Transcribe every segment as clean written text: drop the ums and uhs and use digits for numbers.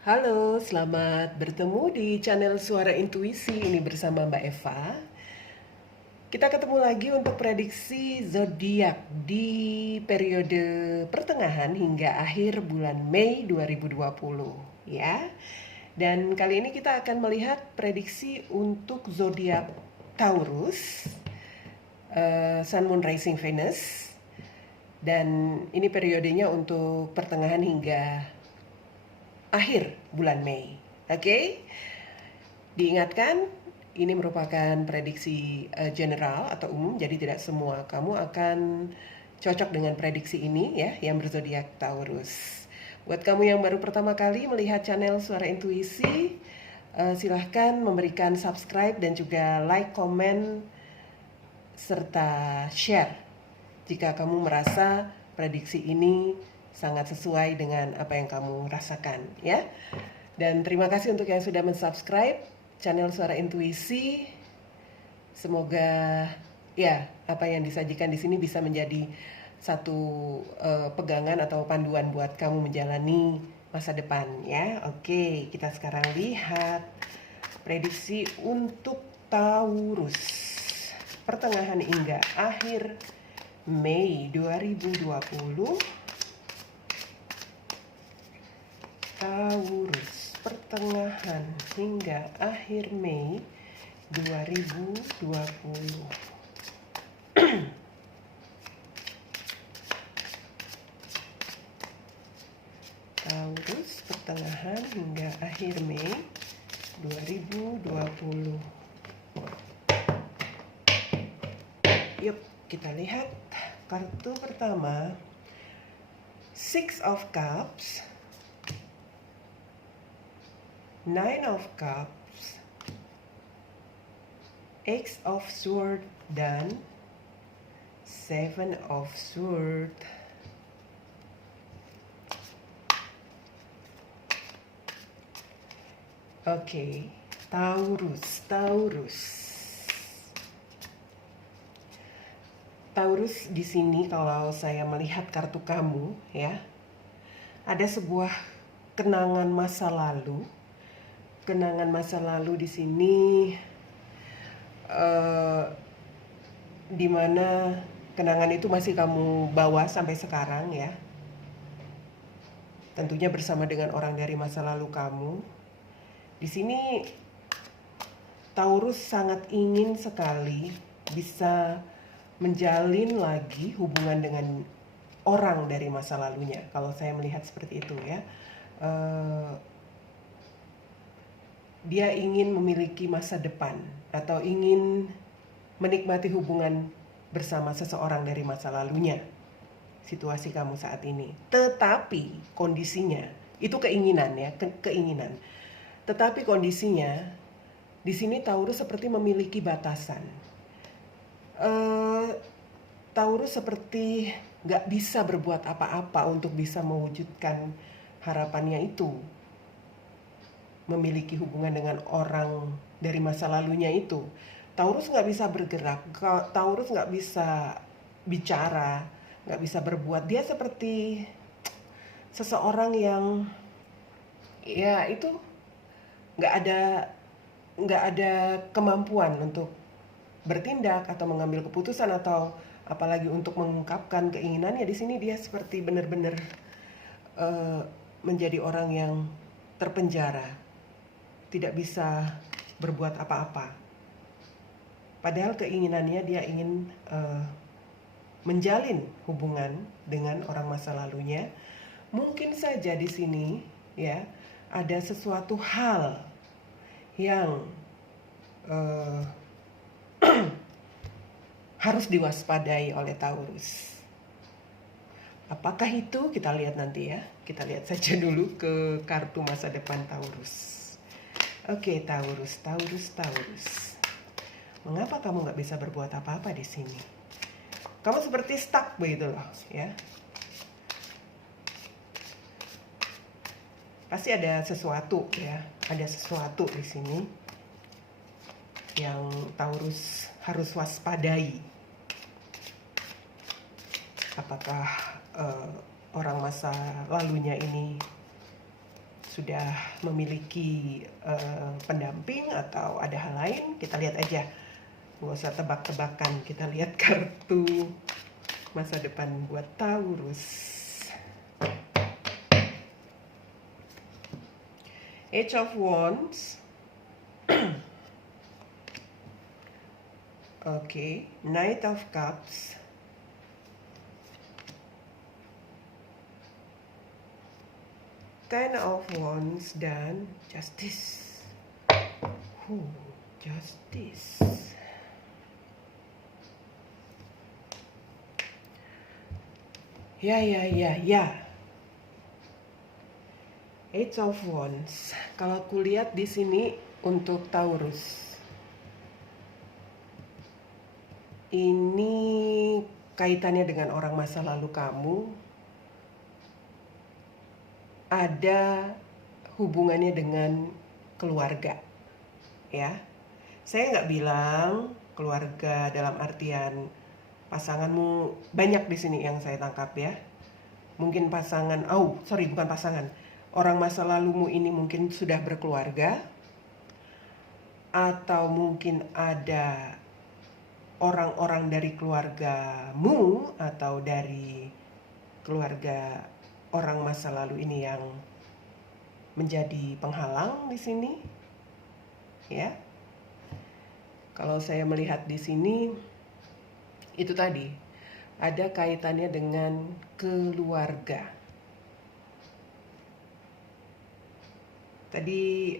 Halo, selamat bertemu di channel Suara Intuisi ini bersama Mbak Eva. Kita ketemu lagi untuk prediksi zodiak di periode pertengahan hingga akhir bulan Mei 2020 ya. Dan kali ini kita akan melihat prediksi untuk zodiak Taurus, Sun Moon Rising Venus. Dan ini periodenya untuk pertengahan hingga akhir bulan Mei. Oke? Diingatkan, ini merupakan prediksi general atau umum, jadi tidak semua kamu akan cocok dengan prediksi ini ya, yang berzodiak Taurus. Buat kamu yang baru pertama kali melihat channel Suara Intuisi, silahkan memberikan subscribe dan juga like, komen, serta share jika kamu merasa prediksi ini sangat sesuai dengan apa yang kamu rasakan ya. Dan terima kasih untuk yang sudah mensubscribe channel Suara Intuisi. Semoga ya apa yang disajikan di sini bisa menjadi satu pegangan atau panduan buat kamu menjalani masa depan ya. Oke, kita sekarang lihat prediksi untuk Taurus pertengahan hingga akhir Mei 2020. Taurus pertengahan hingga akhir Mei 2020. Taurus pertengahan hingga akhir Mei 2020. Yuk, kita lihat kartu pertama. Six of Cups, Nine of Cups, Ace of Swords, dan Seven of Swords. Oke, Taurus di sini kalau saya melihat kartu kamu ya, ada sebuah kenangan masa lalu. Kenangan masa lalu di sini di mana kenangan itu masih kamu bawa sampai sekarang ya. Tentunya bersama dengan orang dari masa lalu kamu. Di sini Taurus sangat ingin sekali bisa menjalin lagi hubungan dengan orang dari masa lalunya. Kalau saya melihat seperti itu ya. Dia ingin memiliki masa depan atau ingin menikmati hubungan bersama seseorang dari masa lalunya. Situasi kamu saat ini. Tetapi kondisinya, itu keinginan ya, keinginan. Tetapi kondisinya di sini Taurus seperti memiliki batasan. Taurus seperti gak bisa berbuat apa-apa untuk bisa mewujudkan harapannya itu. Memiliki hubungan dengan orang dari masa lalunya itu. Taurus nggak bisa bergerak, Taurus nggak bisa bicara, nggak bisa berbuat. Dia seperti seseorang yang ya itu nggak ada kemampuan untuk bertindak atau mengambil keputusan atau apalagi untuk mengungkapkan keinginannya. Di sini dia seperti benar-benar menjadi orang yang terpenjara, tidak bisa berbuat apa-apa. Padahal keinginannya dia ingin menjalin hubungan dengan orang masa lalunya. Mungkin saja di sini ya ada sesuatu hal yang harus diwaspadai oleh Taurus. Apakah itu? Kita lihat nanti ya. Kita lihat saja dulu ke kartu masa depan Taurus. Oke, Taurus. Mengapa kamu nggak bisa berbuat apa-apa di sini? Kamu seperti stuck begitu loh, ya. Pasti ada sesuatu ya, ada sesuatu di sini yang Taurus harus waspadai. Apakah orang masa lalunya ini sudah memiliki pendamping atau ada hal lain. Kita lihat aja, nggak usah tebak-tebakan, kita lihat kartu masa depan buat Taurus. Eight of Wands. Oke, Knight of Cups. Ten of Wands dan Justice. Justice. Ya. Eight of Wands. Kalau aku lihat di sini untuk Taurus, ini kaitannya dengan orang masa lalu kamu. Ada hubungannya dengan keluarga, ya. Saya nggak bilang keluarga dalam artian pasanganmu, banyak di sini yang saya tangkap ya. Mungkin pasangan, bukan pasangan. Orang masa lalumu ini mungkin sudah berkeluarga, atau mungkin ada orang-orang dari keluargamu atau dari keluarga orang masa lalu ini yang menjadi penghalang di sini, ya. Kalau saya melihat di sini, itu tadi ada kaitannya dengan keluarga. Tadi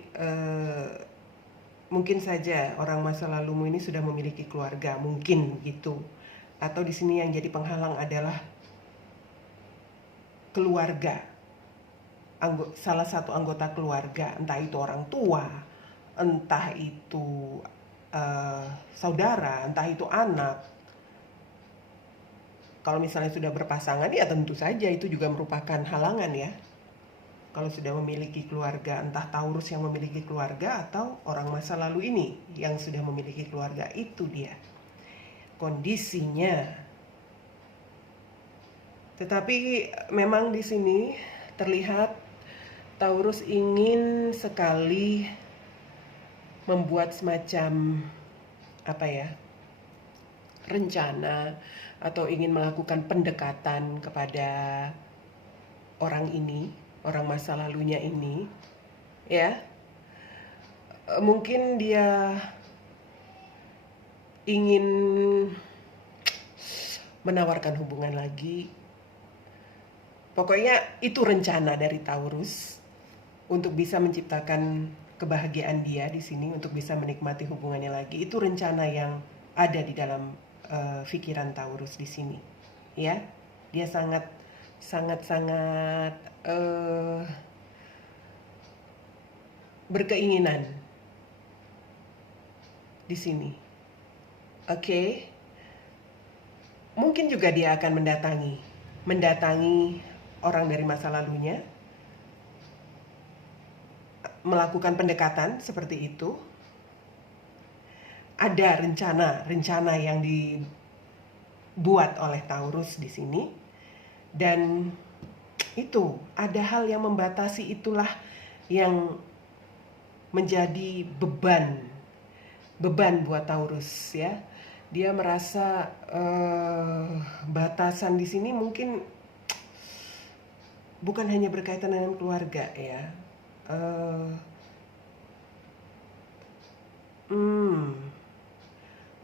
mungkin saja orang masa lalumu ini sudah memiliki keluarga, mungkin gitu. Atau di sini yang jadi penghalang adalah keluarga, salah satu anggota keluarga, entah itu orang tua, entah itu saudara, entah itu anak. Kalau misalnya sudah berpasangan, ya tentu saja itu juga merupakan halangan ya. Kalau sudah memiliki keluarga, entah Taurus yang memiliki keluarga atau orang masa lalu ini yang sudah memiliki keluarga, itu dia kondisinya. Tetapi memang di sini terlihat Taurus ingin sekali membuat semacam rencana atau ingin melakukan pendekatan kepada orang ini, orang masa lalunya ini, ya. Mungkin dia ingin menawarkan hubungan lagi. Pokoknya itu rencana dari Taurus untuk bisa menciptakan kebahagiaan dia di sini, untuk bisa menikmati hubungannya lagi. Itu rencana yang ada di dalam pikiran Taurus di sini, ya. Dia sangat berkeinginan di sini. Oke. Mungkin juga dia akan mendatangi orang dari masa lalunya, melakukan pendekatan seperti itu. Ada rencana yang dibuat oleh Taurus di sini, dan itu ada hal yang membatasi, itulah yang menjadi beban buat Taurus, ya. Dia merasa batasan di sini mungkin bukan hanya berkaitan dengan keluarga, ya.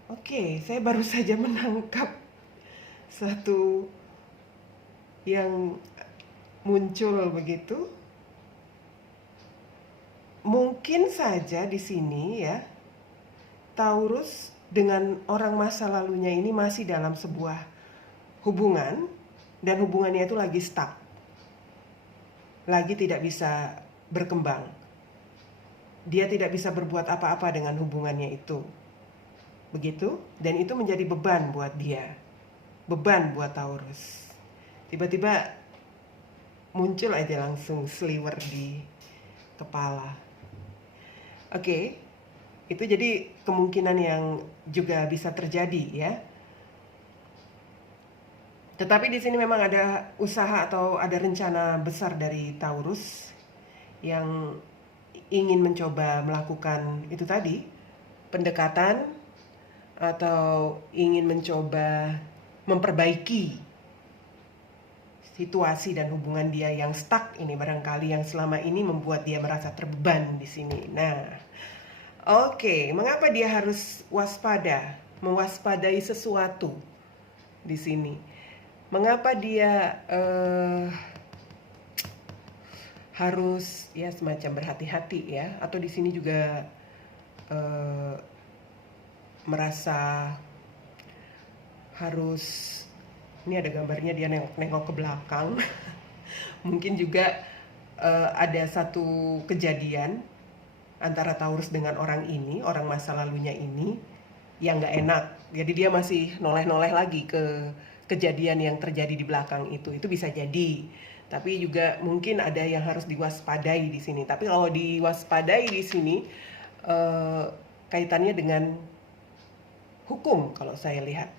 Oke, saya baru saja menangkap satu yang muncul begitu. Mungkin saja di sini, ya, Taurus dengan orang masa lalunya ini masih dalam sebuah hubungan, dan hubungannya itu lagi stuck, lagi tidak bisa berkembang. Dia tidak bisa berbuat apa-apa dengan hubungannya itu, begitu. Dan itu menjadi beban buat dia, beban buat Taurus. Tiba-tiba muncul aja langsung sliwer di kepala. Oke, itu jadi kemungkinan yang juga bisa terjadi, ya. Tetapi di sini memang ada usaha atau ada rencana besar dari Taurus yang ingin mencoba melakukan itu tadi, pendekatan, atau ingin mencoba memperbaiki situasi dan hubungan dia yang stuck ini, barangkali yang selama ini membuat dia merasa terbeban di sini. Nah, oke, mengapa dia harus waspada, mewaspadai sesuatu di sini? Mengapa dia harus ya semacam berhati-hati ya? Atau di sini juga merasa harus, ini ada gambarnya dia nengok-nengok ke belakang. Mungkin juga ada satu kejadian antara Taurus dengan orang ini, orang masa lalunya ini, yang nggak enak. Jadi dia masih noleh-noleh lagi ke kejadian yang terjadi di belakang itu. Itu bisa jadi. Tapi juga mungkin ada yang harus diwaspadai di sini. Tapi kalau diwaspadai di sini, kaitannya dengan hukum kalau saya lihat.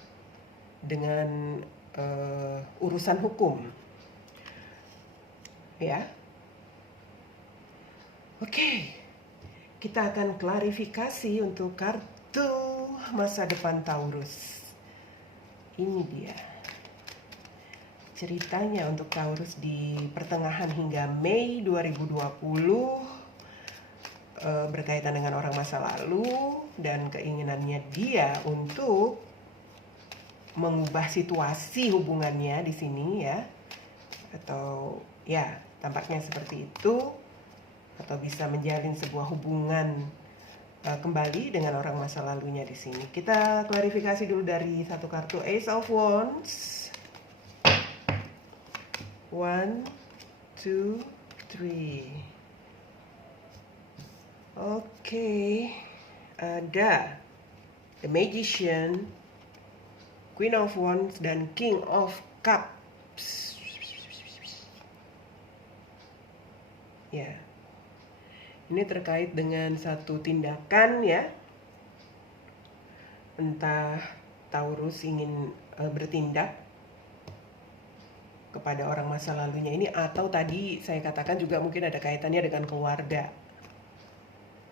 Dengan urusan hukum. Ya. Oke. Kita akan klarifikasi untuk kartu masa depan Taurus. Ini dia ceritanya untuk Taurus di pertengahan hingga Mei 2020, berkaitan dengan orang masa lalu dan keinginannya dia untuk mengubah situasi hubungannya di sini ya, atau ya tampaknya seperti itu, atau bisa menjalin sebuah hubungan kembali dengan orang masa lalunya di sini. Kita klarifikasi dulu dari satu kartu Ace of Wands. 1, 2, 3. Oke, ada The Magician, Queen of Wands, dan King of Cups. Ya, ini terkait dengan satu tindakan ya. Entah Taurus ingin bertindak kepada orang masa lalunya ini, atau tadi saya katakan juga mungkin ada kaitannya dengan keluarga.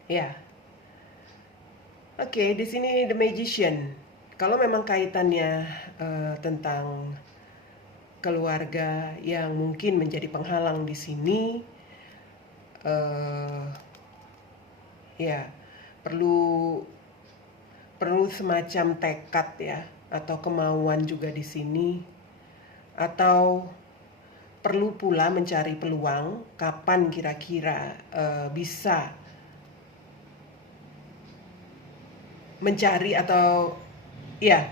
Ya. Oke, di sini The Magician. Kalau memang kaitannya tentang keluarga yang mungkin menjadi penghalang di sini, ya perlu semacam tekad ya, atau kemauan juga di sini, atau perlu pula mencari peluang kapan kira-kira bisa mencari, atau ya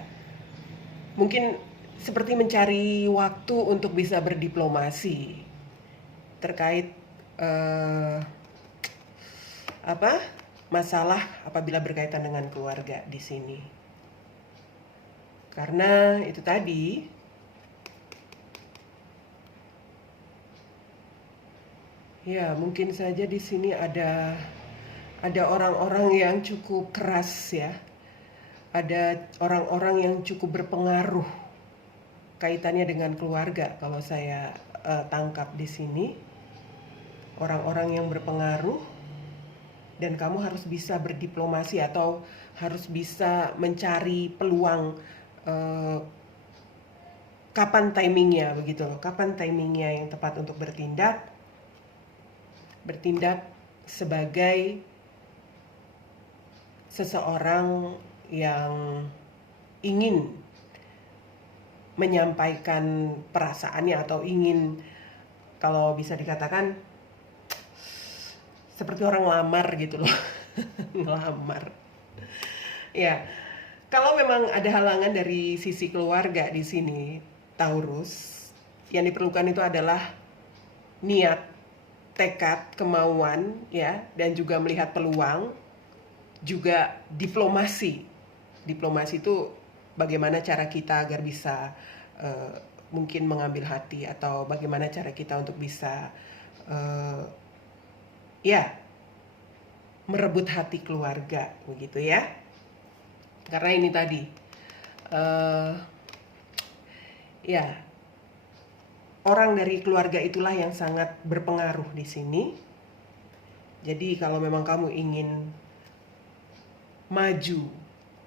mungkin seperti mencari waktu untuk bisa berdiplomasi terkait masalah apabila berkaitan dengan keluarga di sini. Karena itu tadi, ya mungkin saja di sini ada orang-orang yang cukup keras ya. Ada orang-orang yang cukup berpengaruh kaitannya dengan keluarga kalau saya tangkap di sini. Orang-orang yang berpengaruh, dan kamu harus bisa berdiplomasi atau harus bisa mencari peluang kapan timingnya begitu loh. Kapan timingnya yang tepat untuk bertindak sebagai seseorang yang ingin menyampaikan perasaannya, atau ingin, kalau bisa dikatakan seperti orang lamar gitu loh. Ngelamar. Ya, kalau memang ada halangan dari sisi keluarga di sini, Taurus, yang diperlukan itu adalah niat, tekad, kemauan ya, dan juga melihat peluang, juga diplomasi. Diplomasi itu bagaimana cara kita agar bisa mungkin mengambil hati, atau bagaimana cara kita untuk bisa ya merebut hati keluarga begitu ya. Karena ini tadi ya orang dari keluarga itulah yang sangat berpengaruh di sini. Jadi kalau memang kamu ingin maju,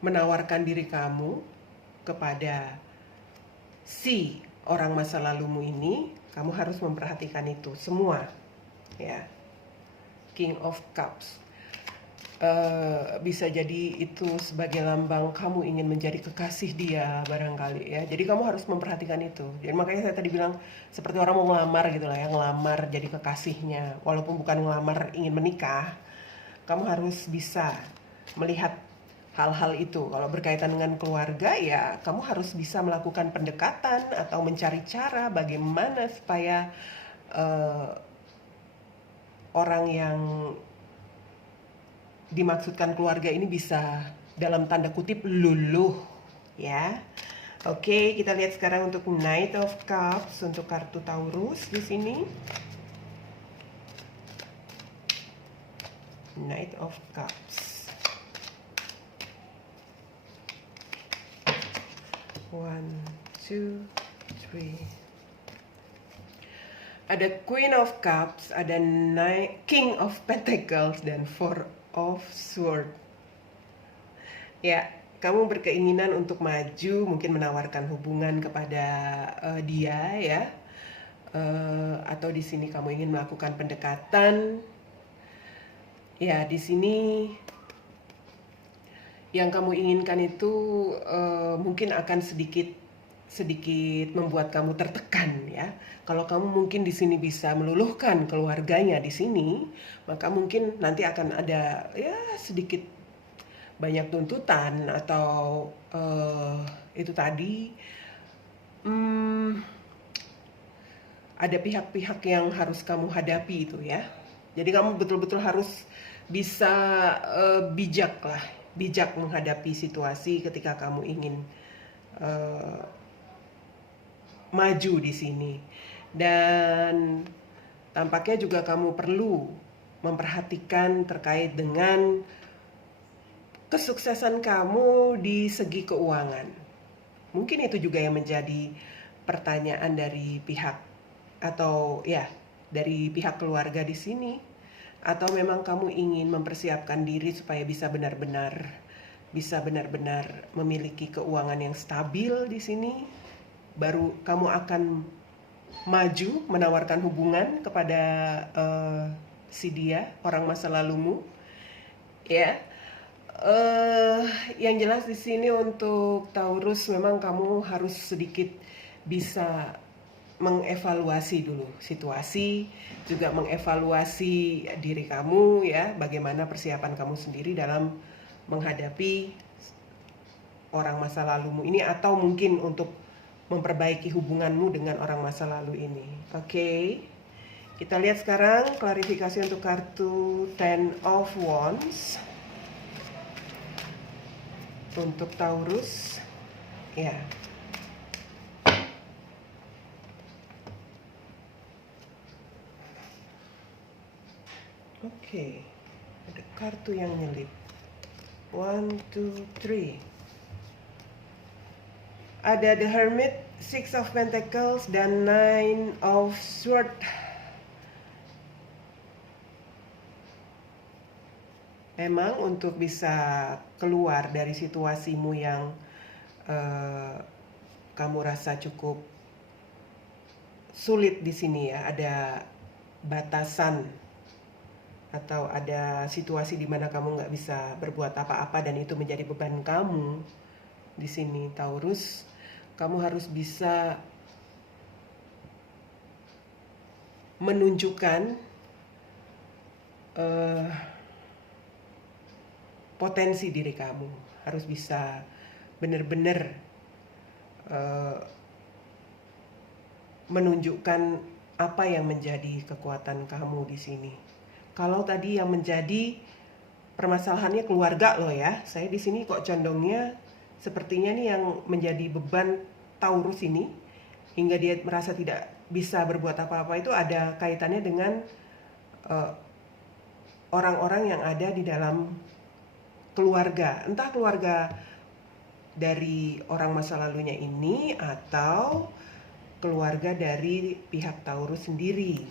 menawarkan diri kamu kepada si orang masa lalumu ini, kamu harus memperhatikan itu semua, ya. King of Cups. Bisa jadi itu sebagai lambang kamu ingin menjadi kekasih dia barangkali, ya. Jadi kamu harus memperhatikan itu. Jadi makanya saya tadi bilang seperti orang mau ngelamar gitu lah ya, ngelamar jadi kekasihnya. Walaupun bukan ngelamar ingin menikah, kamu harus bisa melihat hal-hal itu. Kalau berkaitan dengan keluarga, ya kamu harus bisa melakukan pendekatan atau mencari cara bagaimana supaya orang yang dimaksudkan keluarga ini bisa dalam tanda kutip luluh, ya. Oke, kita lihat sekarang untuk Knight of Cups untuk kartu Taurus di sini. Knight of Cups. 1, 2, 3. Ada Queen of Cups, ada King of Pentacles, dan Four of Swords. Ya, kamu berkeinginan untuk maju, mungkin menawarkan hubungan kepada dia, ya. Atau di sini kamu ingin melakukan pendekatan. Ya, di sini yang kamu inginkan itu mungkin akan sedikit membuat kamu tertekan, ya. Kalau kamu mungkin di sini bisa meluluhkan keluarganya di sini, maka mungkin nanti akan ada ya sedikit banyak tuntutan atau itu tadi ada pihak-pihak yang harus kamu hadapi itu, ya. Jadi kamu betul-betul harus bisa bijak menghadapi situasi ketika kamu ingin maju di sini. Dan tampaknya juga kamu perlu memperhatikan terkait dengan kesuksesan kamu di segi keuangan. Mungkin itu juga yang menjadi pertanyaan dari pihak atau ya dari pihak keluarga di sini, atau memang kamu ingin mempersiapkan diri supaya bisa benar-benar memiliki keuangan yang stabil di sini, baru kamu akan maju menawarkan hubungan kepada si dia, orang masa lalumu, ya. Yang jelas di sini untuk Taurus memang kamu harus sedikit bisa mengevaluasi dulu situasi, juga mengevaluasi diri kamu, ya, bagaimana persiapan kamu sendiri dalam menghadapi orang masa lalumu ini, atau mungkin untuk memperbaiki hubunganmu dengan orang masa lalu ini. Oke. Kita lihat sekarang klarifikasi untuk kartu Ten of Wands untuk Taurus, ya. Oke, ada kartu yang nyelip. 1, 2, 3. Ada The Hermit, Six of Pentacles, dan Nine of Swords. Memang untuk bisa keluar dari situasimu yang kamu rasa cukup sulit di sini, ya, ada batasan atau ada situasi di mana kamu nggak bisa berbuat apa-apa dan itu menjadi beban kamu di sini, Taurus. Kamu harus bisa menunjukkan potensi diri kamu, harus bisa benar-benar menunjukkan apa yang menjadi kekuatan kamu di sini. Kalau tadi yang menjadi permasalahannya keluarga loh, ya, saya di sini kok condongnya sepertinya nih yang menjadi beban Taurus ini hingga dia merasa tidak bisa berbuat apa-apa itu ada kaitannya dengan orang-orang yang ada di dalam keluarga, entah keluarga dari orang masa lalunya ini atau keluarga dari pihak Taurus sendiri.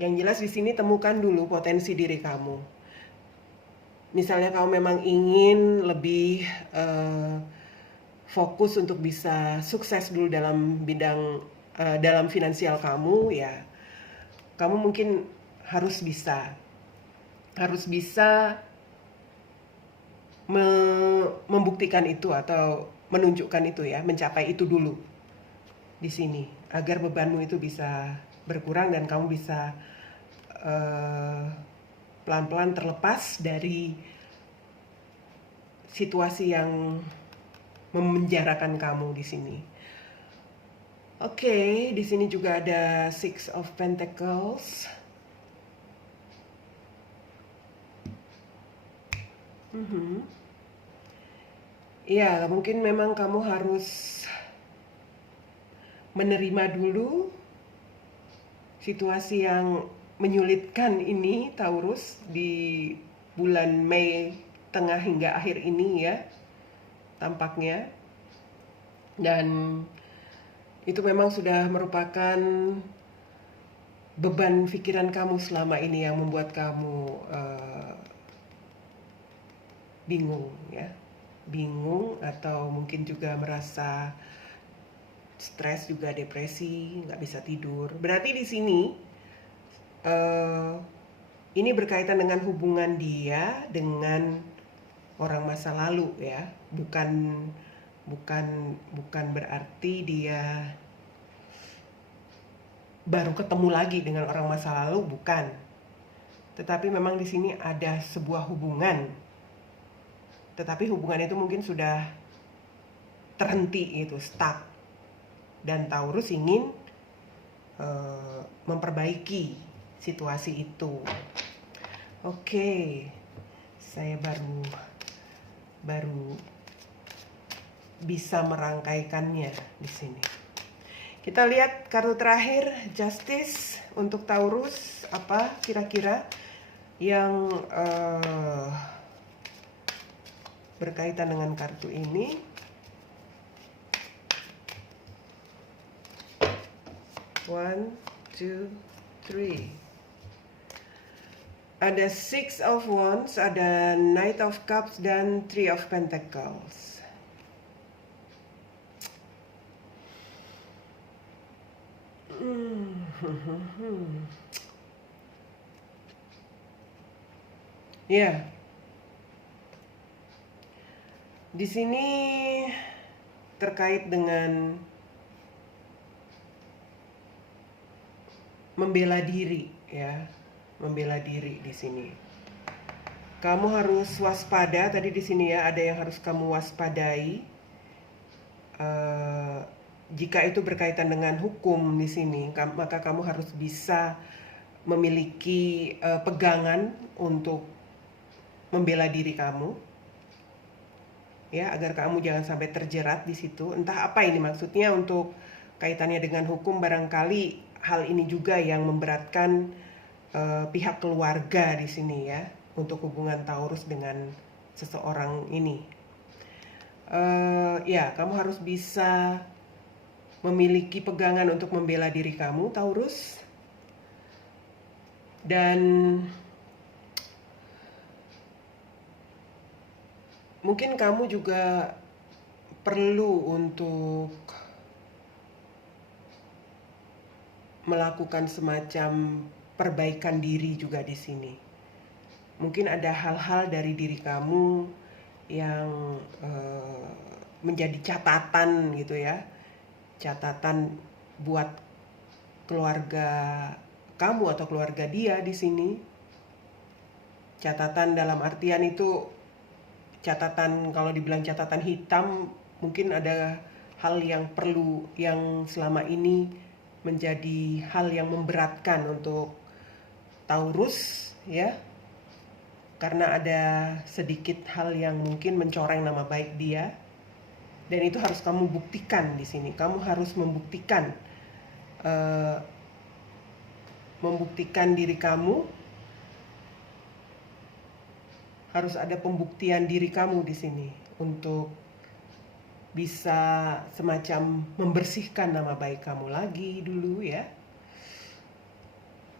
Yang jelas di sini temukan dulu potensi diri kamu. Misalnya kamu memang ingin lebih fokus untuk bisa sukses dulu dalam bidang dalam finansial kamu, ya kamu mungkin harus bisa membuktikan itu atau menunjukkan itu, ya, mencapai itu dulu di sini agar bebanmu itu bisa berkurang dan kamu bisa pelan-pelan terlepas dari situasi yang memenjarakan kamu di sini. Oke, di sini juga ada Six of Pentacles. Ya, mungkin memang kamu harus menerima dulu situasi yang menyulitkan ini, Taurus, di bulan Mei tengah hingga akhir ini, ya, tampaknya. Dan itu memang sudah merupakan beban pikiran kamu selama ini yang membuat kamu bingung, ya, bingung atau mungkin juga merasa stres, juga depresi, nggak bisa tidur. Berarti di sini ini berkaitan dengan hubungan dia dengan orang masa lalu, ya, bukan berarti dia baru ketemu lagi dengan orang masa lalu, bukan. Tetapi memang di sini ada sebuah hubungan. Tetapi hubungan itu mungkin sudah terhenti, itu stuck. Dan Taurus ingin memperbaiki situasi itu. Oke, saya baru bisa merangkaikannya di sini. Kita lihat kartu terakhir, Justice untuk Taurus. Apa kira-kira yang berkaitan dengan kartu ini? One, two, three. Ada Six of Wands, ada Knight of Cups, dan Three of Pentacles. Ya, di sini terkait dengan membela diri, ya, membela diri di sini. Kamu harus waspada. Tadi di sini, ya, ada yang harus kamu waspadai. Jika itu berkaitan dengan hukum di sini, maka kamu harus bisa memiliki pegangan untuk membela diri kamu, ya, agar kamu jangan sampai terjerat di situ. Entah apa ini maksudnya untuk kaitannya dengan hukum, barangkali hal ini juga yang memberatkan pihak keluarga di sini, ya, untuk hubungan Taurus dengan seseorang ini. Ya, kamu harus bisa memiliki pegangan untuk membela diri kamu, Taurus. Dan mungkin kamu juga perlu untuk melakukan semacam perbaikan diri juga di sini. Mungkin ada hal-hal dari diri kamu yang menjadi catatan, gitu, ya, catatan buat keluarga kamu atau keluarga dia di sini. Catatan dalam artian itu catatan, kalau dibilang catatan hitam, mungkin ada hal yang yang selama ini menjadi hal yang memberatkan untuk Taurus, ya, karena ada sedikit hal yang mungkin mencoreng nama baik dia. Dan itu harus kamu buktikan di sini. Kamu harus membuktikan diri kamu. Harus ada pembuktian diri kamu di sini untuk bisa semacam membersihkan nama baik kamu lagi dulu, ya.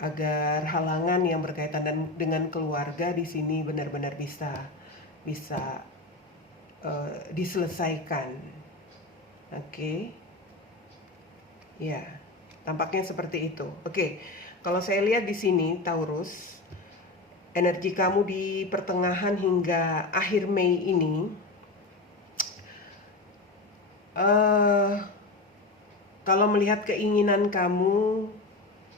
agar halangan yang berkaitan dengan keluarga di sini benar-benar bisa diselesaikan. Oke. Ya, tampaknya seperti itu. Oke. Kalau saya lihat di sini Taurus, energi kamu di pertengahan hingga akhir Mei ini kalau melihat keinginan kamu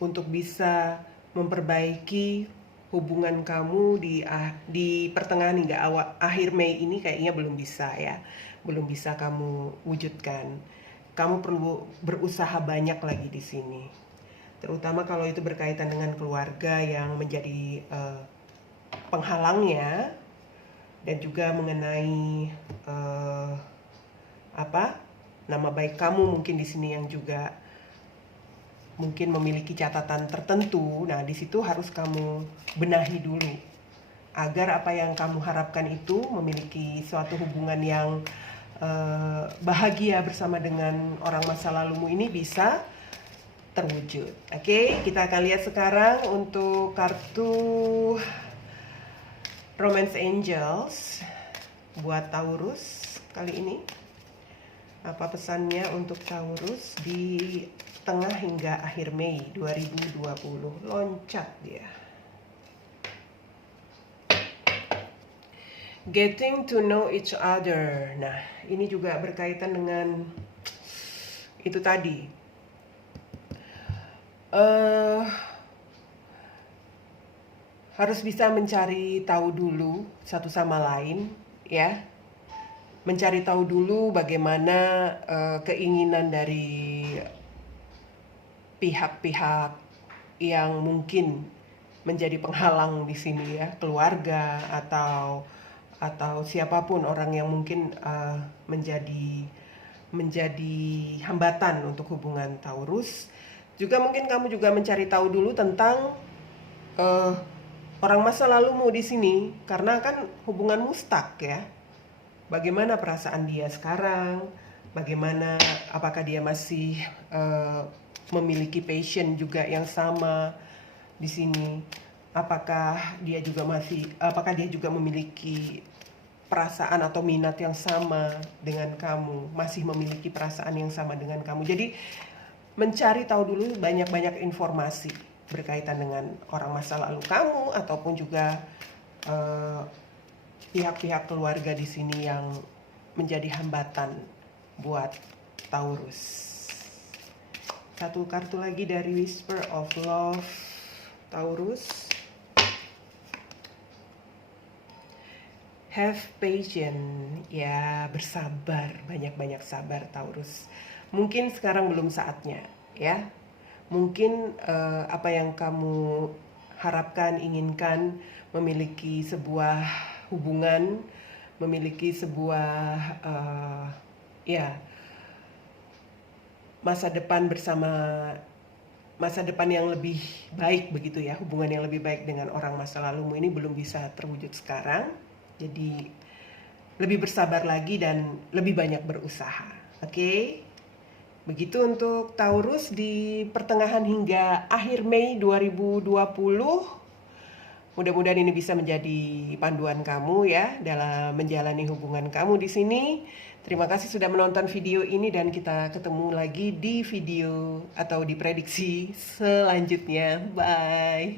untuk bisa memperbaiki hubungan kamu di pertengahan hingga akhir Mei ini kayaknya belum bisa ya. Belum bisa kamu wujudkan. Kamu perlu berusaha banyak lagi di sini. Terutama kalau itu berkaitan dengan keluarga yang menjadi penghalangnya, dan juga mengenai nama baik kamu mungkin di sini yang juga mungkin memiliki catatan tertentu. Nah, di situ harus kamu benahi dulu agar apa yang kamu harapkan itu memiliki suatu hubungan yang bahagia bersama dengan orang masa lalumu ini bisa terwujud. Oke, kita akan lihat sekarang untuk kartu Romance Angels buat Taurus kali ini. Apa pesannya untuk Taurus di tengah hingga akhir Mei 2020? Loncat dia. Getting to know each other. Nah, ini juga berkaitan dengan itu tadi. Harus bisa mencari tahu dulu satu sama lain, ya. Mencari tahu dulu bagaimana keinginan dari pihak-pihak yang mungkin menjadi penghalang di sini ya, keluarga atau siapapun orang yang mungkin menjadi hambatan untuk hubungan Taurus. Juga mungkin kamu juga mencari tahu dulu tentang orang masa lalumu di sini, karena kan hubungan mustak ya. Bagaimana perasaan dia sekarang? Bagaimana, apakah dia masih memiliki passion juga yang sama di sini? Apakah dia juga memiliki perasaan atau minat yang sama dengan kamu, masih memiliki perasaan yang sama dengan kamu. Jadi mencari tahu dulu banyak-banyak informasi berkaitan dengan orang masa lalu kamu ataupun juga pihak-pihak keluarga di sini yang menjadi hambatan buat Taurus. Satu kartu lagi dari Whisper of Love Taurus. Have patience, ya bersabar, banyak-banyak sabar Taurus. Mungkin sekarang belum saatnya, ya. Mungkin apa yang kamu harapkan, inginkan, memiliki sebuah hubungan, memiliki sebuah masa depan yang lebih baik begitu ya, hubungan yang lebih baik dengan orang masa lalumu ini belum bisa terwujud sekarang. Jadi lebih bersabar lagi dan lebih banyak berusaha. Oke? Begitu untuk Taurus di pertengahan hingga akhir Mei 2020. Mudah-mudahan ini bisa menjadi panduan kamu ya dalam menjalani hubungan kamu di sini. Terima kasih sudah menonton video ini dan kita ketemu lagi di video atau di prediksi selanjutnya. Bye.